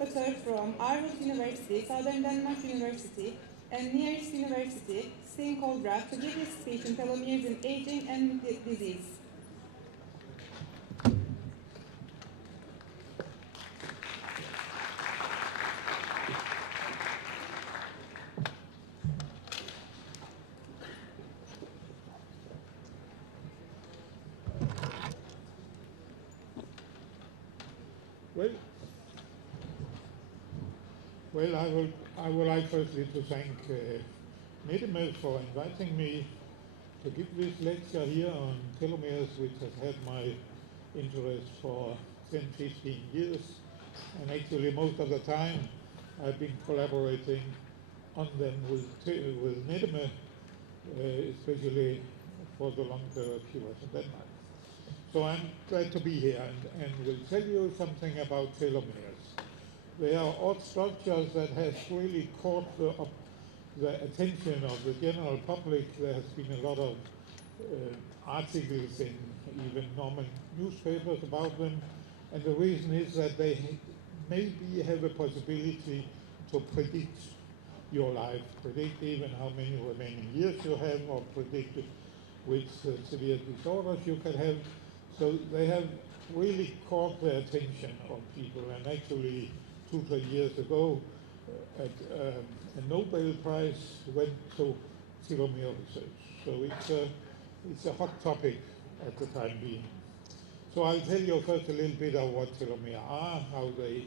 rapporteur from Aarhus University, Southern Denmark University, and nearest university, Sten Koldra, to give his speech on telomeres in aging and disease. Well, I would like firstly to thank GENETİK for inviting me to give this lecture here on telomeres, which has had my interest for 10-15 years. And actually most of the time I've been collaborating on them with GENETİK, especially for the long period she was in Denmark. So I'm glad to be here and will tell you something about telomeres. They are odd structures that has really caught the attention of the general public. There has been a lot of articles in even normal newspapers about them, and the reason is that they maybe have a possibility to predict your life, predict even how many remaining years you have, or predict which severe disorders you can have. So they have really caught the attention of people, and actually 2-3 years ago, a Nobel Prize went to telomere research. So it's a hot topic at the time being. So I'll tell you first a little bit of what telomeres are, how they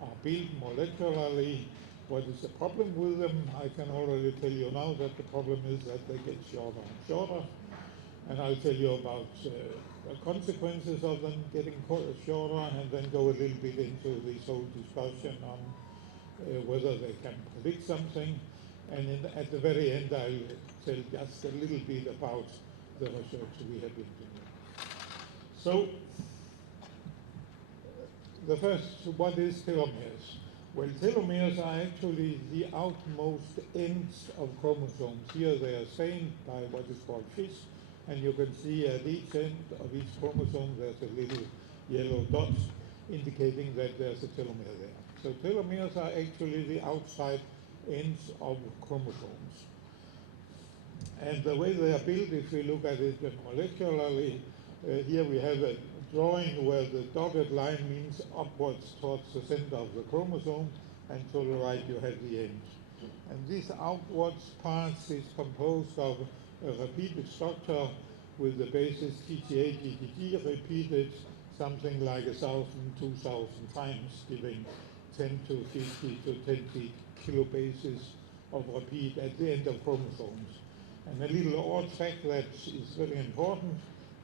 are built molecularly, what is the problem with them. I can already tell you now that the problem is that they get shorter and shorter. And I'll tell you about the consequences of them getting shorter, and then go a little bit into this whole discussion on whether they can predict something. And at the very end, I'll tell just a little bit about the research we have been doing. So, the first, what is telomeres? Well, telomeres are actually the outmost ends of chromosomes. Here they are stained by what is called FIS, and you can see at each end of each chromosome there's a little yellow dot indicating that there's a telomere there. So telomeres are actually the outside ends of chromosomes. And the way they are built, if we look at it molecularly, here we have a drawing where the dotted line means upwards towards the center of the chromosome, and to the right you have the end. And this outwards part is composed of a repeated structure with the bases TTA, GTG repeated something like 1,000, 2,000 times, giving 10 to 50 to 20 kilobases of repeat at the end of chromosomes. And a little odd fact that is very important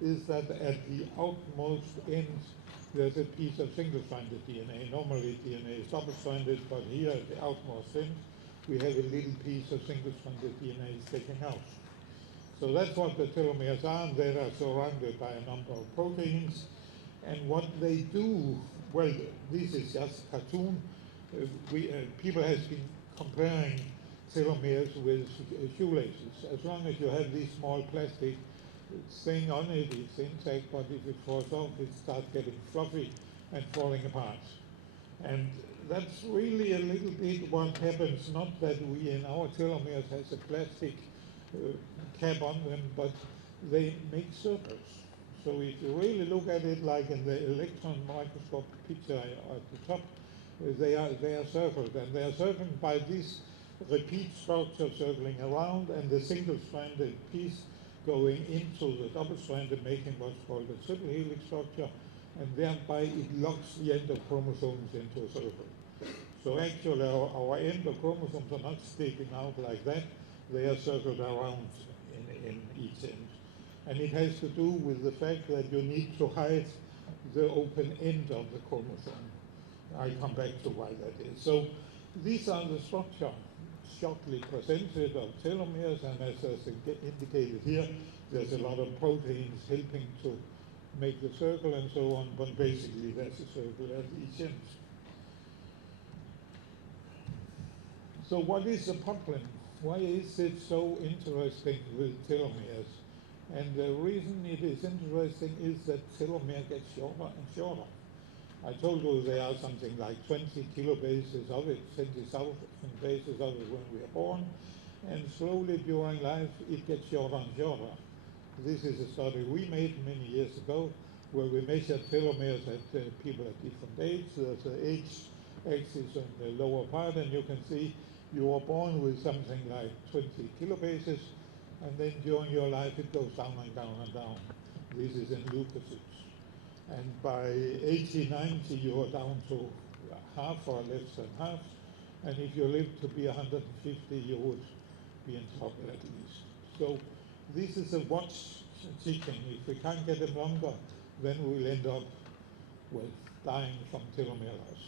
is that at the outmost end there's a piece of single-stranded DNA. Normally DNA is double-stranded, but here at the outmost end we have a little piece of single-stranded DNA sticking out. So that's what the telomeres are, and they are surrounded by a number of proteins. And what they do, well, this is just a cartoon. People have been comparing telomeres with shoelaces. As long as you have this small plastic thing on it, it's intact, but if it falls off, it starts getting fluffy and falling apart. And that's really a little bit what happens, not that we in our telomeres has a plastic cap on them, but they make circles. So if you really look at it like in the electron microscope picture at the top, they are circled, and they are circled by this repeat structure circling around, and the single-stranded piece going into the double-stranded, making what's called a triple helix structure, and thereby it locks the end of chromosomes into a circle. So actually our end of chromosomes are not sticking out like that, they are circled around in each end. And it has to do with the fact that you need to hide the open end of the chromosome. I'll come back to why that is. So these are the structure shortly presented of telomeres, and as indicated here, there's a lot of proteins helping to make the circle and so on, but basically there's a circle at each end. So what is the problem? Why is it so interesting with telomeres? And the reason it is interesting is that telomere gets shorter and shorter. I told you there are something like 20 kilobases of it, 20,000 bases of it when we are born, and slowly during life it gets shorter and shorter. This is a study we made many years ago where we measured telomeres at people at different age. There's the age axis on the lower part, and you can see you are born with something like 20 kilobases, and then during your life it goes down and down and down. This is in leukocytes. And by 80, 90 you are down to half or less than half, and if you live to be 150 you would be in trouble at least. So this is a watch ticking. If we can't get them longer, then we'll end up with dying from telomere loss.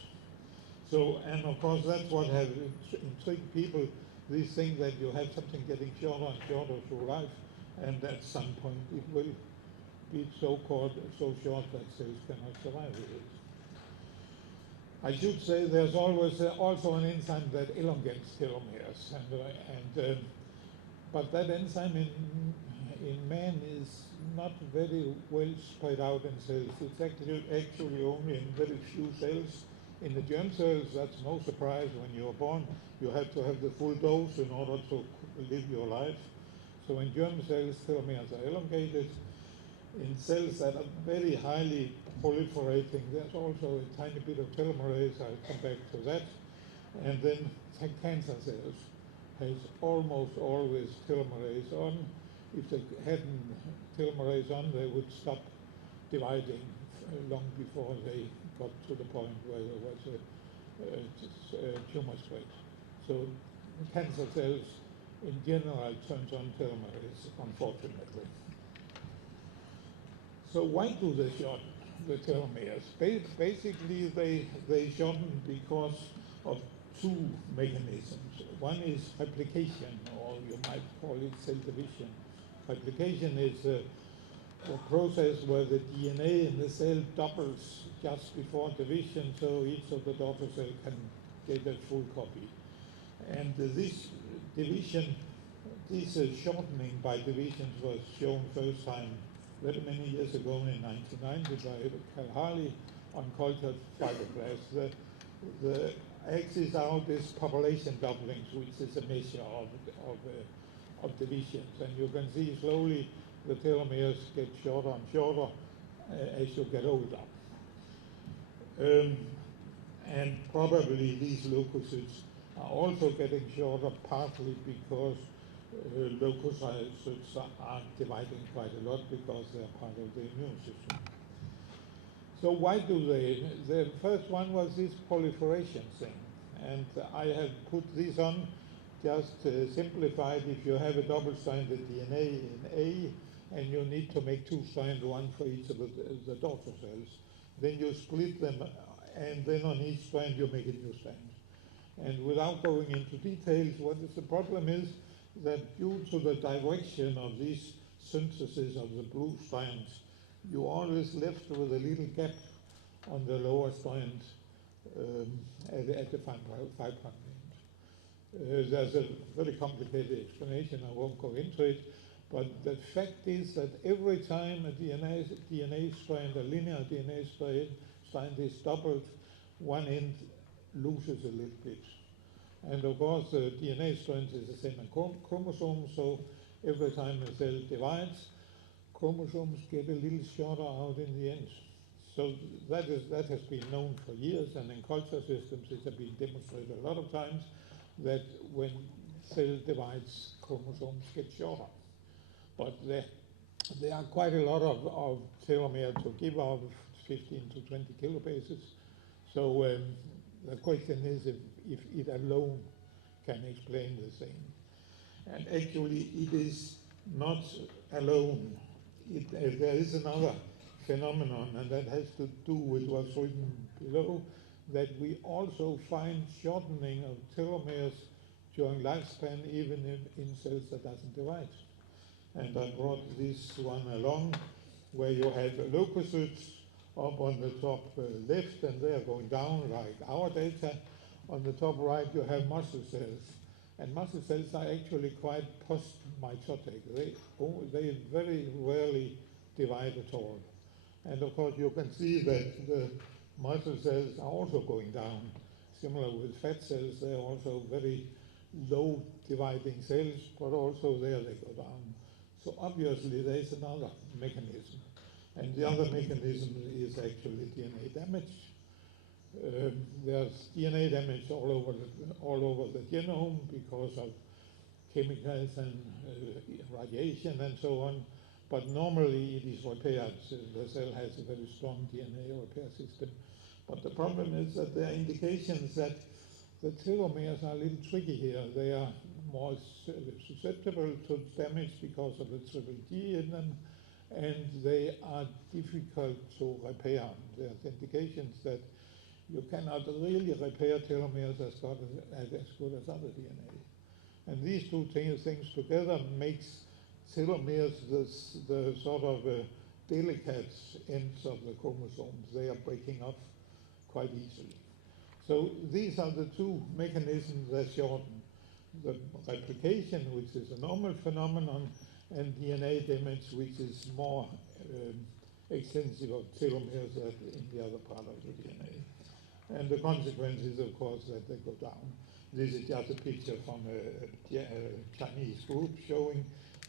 So, and of course that's what has intrigued people, this thing that you have something getting shorter and shorter through life, and at some point it will be so short that cells cannot survive with it. I should say there's always also an enzyme that elongates telomeres, but that enzyme in man is not very well spread out in cells. It's actually only in very few cells. In the germ cells, that's no surprise. When you are born, you have to have the full dose in order to live your life. So in germ cells, telomeres are elongated. In cells that are very highly proliferating, there's also a tiny bit of telomerase. I'll come back to that. And then cancer cells has almost always telomerase on. If they hadn't telomerase on, they would stop dividing long before they got to the point where there was a tumor spread. So cancer cells in general turns on telomerase, unfortunately. So why do they shorten the telomeres? Basically, they shorten because of two mechanisms. One is replication, or you might call it cell division. Replication is a process where the DNA in the cell doubles just before division, so each of the daughter cells can get a full copy. And this division, this shortening by divisions was shown first time very many years ago in 1990 by Cal Harley on cultured fibroblasts. The axis out is population doublings, which is a measure of divisions. And you can see slowly the telomeres get shorter and shorter as you get older. And probably these leukocytes are also getting shorter, partly because leukocytes are dividing quite a lot because they're part of the immune system. So why do they? The first one was this proliferation thing. And I have put this on just simplified. If you have a double-stranded DNA in A, and you need to make two strands, one for each of the daughter cells, then you split them, and then on each strand you make a new strand. And without going into details, what is the problem is that due to the direction of this synthesis of the blue strands, you always left with a little gap on the lower strand at the fibrin end. There's a very complicated explanation, I won't go into it, but the fact is that every time a DNA strand, a linear DNA strand is doubled, one end loses a little bit. And of course, the DNA strand is the same in chromosomes, so every time a cell divides, chromosomes get a little shorter out in the end. So that has been known for years, and in culture systems it has been demonstrated a lot of times that when cell divides, chromosomes get shorter. But there are quite a lot of telomere to give out, 15 to 20 kilobases. So the question is if it alone can explain the thing. And actually it is not alone. There is another phenomenon, and that has to do with what's written below, that we also find shortening of telomeres during lifespan even in cells that doesn't divide. And I brought this one along where you have leukocytes up on the top left, and they are going down like our data. On the top right you have muscle cells, and muscle cells are actually quite post-mitotic. They very rarely divide at all. And of course you can see that the muscle cells are also going down. Similar with fat cells, they're also very low dividing cells, but also there they go down. So obviously there is another mechanism. And the other mechanism is actually DNA damage. There's DNA damage all over the genome because of chemicals and radiation and so on. But normally it is repaired. So the cell has a very strong DNA repair system. But the problem is that there are indications that the telomeres are a little tricky here. They are more susceptible to damage because of the triple G in them, and they are difficult to repair. There's indications that you cannot really repair telomeres as good as other DNA. And these two things together makes telomeres the sort of delicate ends of the chromosomes. They are breaking off quite easily. So these are the two mechanisms that shorten: the replication, which is a normal phenomenon, and DNA damage, which is more extensive of telomeres than in the other part of the DNA. And the consequence is, of course, that they go down. This is just a picture from a Chinese group showing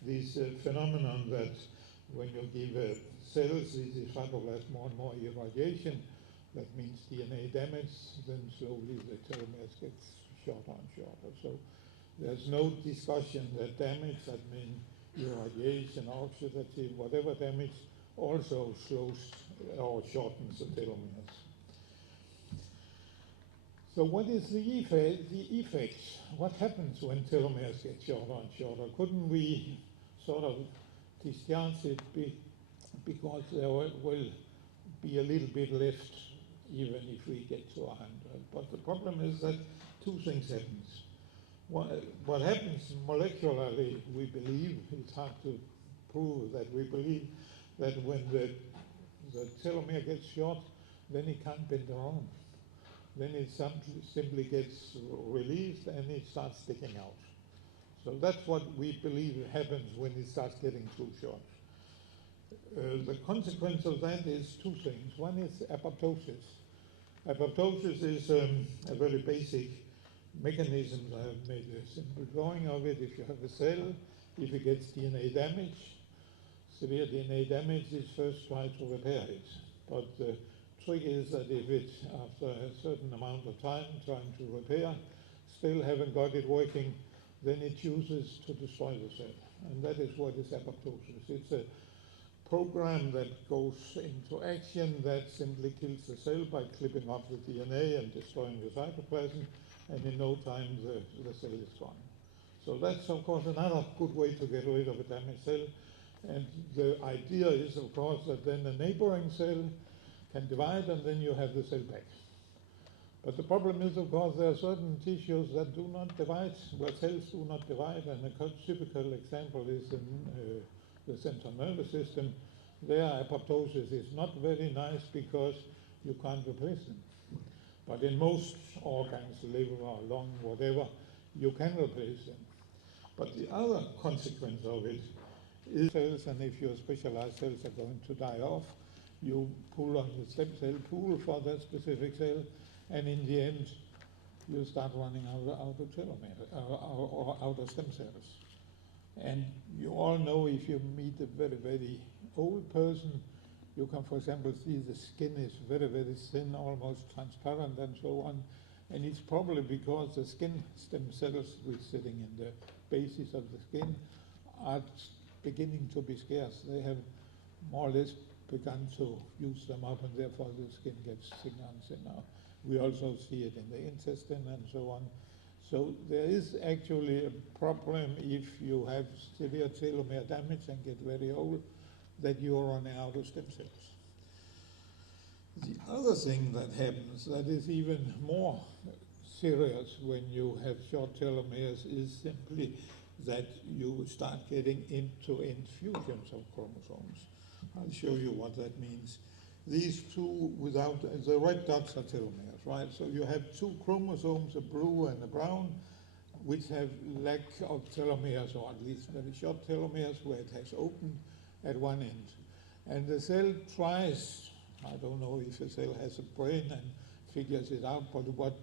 this phenomenon that when you give cells these fibroblasts more and more irradiation, that means DNA damage, then slowly the telomeres get shorter and shorter. So there's no discussion that damage, that means irradiation, oxidative, whatever damage, also slows or shortens the telomeres. So what is the effect? What happens when telomeres get shorter and shorter? Couldn't we sort of discharge it because there will be a little bit left even if we get to 100? But the problem is that two things happen. What happens molecularly, we believe, it's hard to prove that, we believe that when the telomere gets short, then it can't bend around. Then it simply gets released and it starts sticking out. So that's what we believe happens when it starts getting too short. The consequence of that is two things. One is apoptosis. Apoptosis is a very basic mechanism. I have made a simple drawing of it. If you have a cell, if it gets DNA damage, severe DNA damage, is first try to repair it. But the trick is that if it, after a certain amount of time trying to repair, still haven't got it working, then it chooses to destroy the cell. And that is what is apoptosis. It's a program that goes into action that simply kills the cell by clipping off the DNA and destroying the cytoplasm, and in no time the cell is gone. So that's, of course, another good way to get rid of a damaged cell. And the idea is, of course, that then a neighboring cell can divide and then you have the cell back. But the problem is, of course, there are certain tissues that do not divide, where cells do not divide, and a typical example is in the central nervous system. There apoptosis is not very nice because you can't replace them. But in most organs, liver or lung, whatever, you can replace them. But the other consequence of it is cells, and if your specialized cells are going to die off, you pull on the stem cell pool for that specific cell, and in the end, you start running out of telomere, or out of stem cells. And you all know, if you meet a very, very old person, you can, for example, see the skin is very, very thin, almost transparent and so on. And it's probably because the skin stem cells, which are sitting in the basis of the skin, are beginning to be scarce. They have more or less begun to use them up, and therefore the skin gets thinner and thinner. We also see it in the intestine and so on. So there is actually a problem if you have severe telomere damage and get very old, that you're running out of stem cells. The other thing that happens that is even more serious when you have short telomeres is simply that you start getting into infusions of chromosomes. I'll show you what that means. These two, without the red dots, are telomeres, right? So you have two chromosomes, a blue and a brown, which have lack of telomeres, or at least very short telomeres, where it has opened at one end. And the cell tries I don't know if a cell has a brain and figures it out, but what